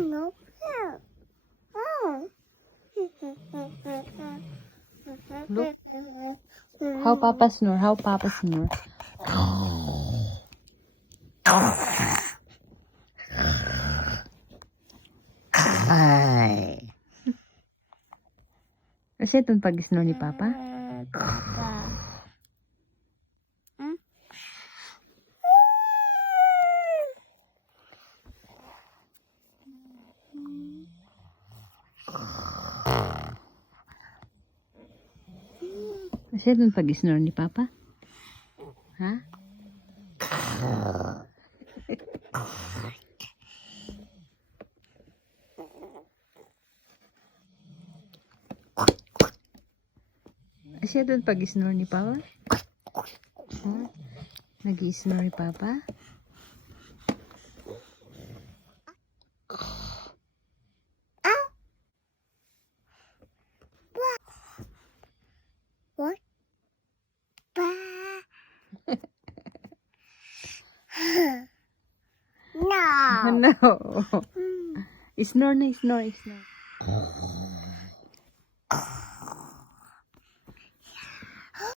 no. Oh. Look. How Papa snore? How Papa snore? Ay. Kasi itong pag-snore ni Papa? Papa. Kasi itong pag-snore ni Papa? Ha? Kasi itong pag-snore ni Papa? Ha? Nag-i-snore ni Papa? What? Pa. No. No. Snore na, snore, snore.